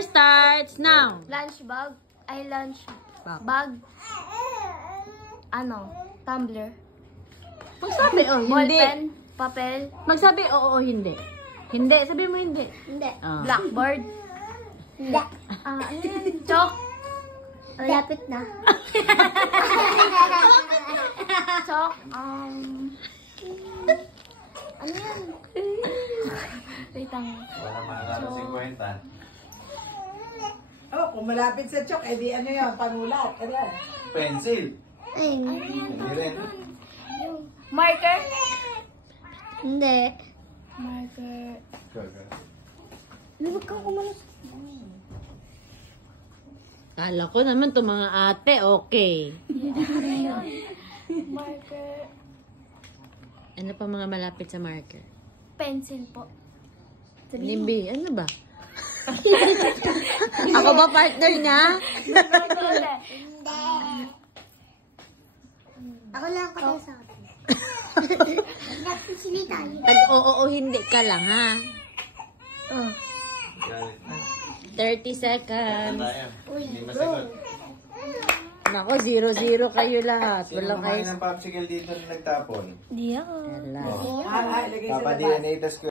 Timer starts now. Lunch bag. Ay, lunch Bag. bag. Ano? Tumbler. Magsabi, oh, hindi. Ballpen. Papel. Magsabi, oo, hindi. Hindi, sabi mo hindi. Hindi. Ah. Blackboard. Hindi. Ano yan? Chalk. Malapit na. Chalk. Ano yan? Wait lang. Wala maharap sa 50. Oh, kung malapit sa chok, edi ano yun, panulat. Ano yan? Pencil. Ano Hindi rin. Yung marker. Hindi. Marker. Huwag kang umalas. Kala ko naman to mga ate, okay. Marker. Ano pa mga malapit sa marker? Pencil po. Limbi, ano ba? Ako ba partner niya? Hindi. Ako lang ako sa akin. Sili tayo. Tag-oo, hindi ka lang, ha? Oh, Galit na. 30 seconds. Tayo. Hindi masagot. Nako, 0-0 kayo lahat. Sino Walang kumain kayo. ng popsicle dito na nagtapon? Di ako. Wala. Oh. Ilagay sa Papa labas. DNA test ko.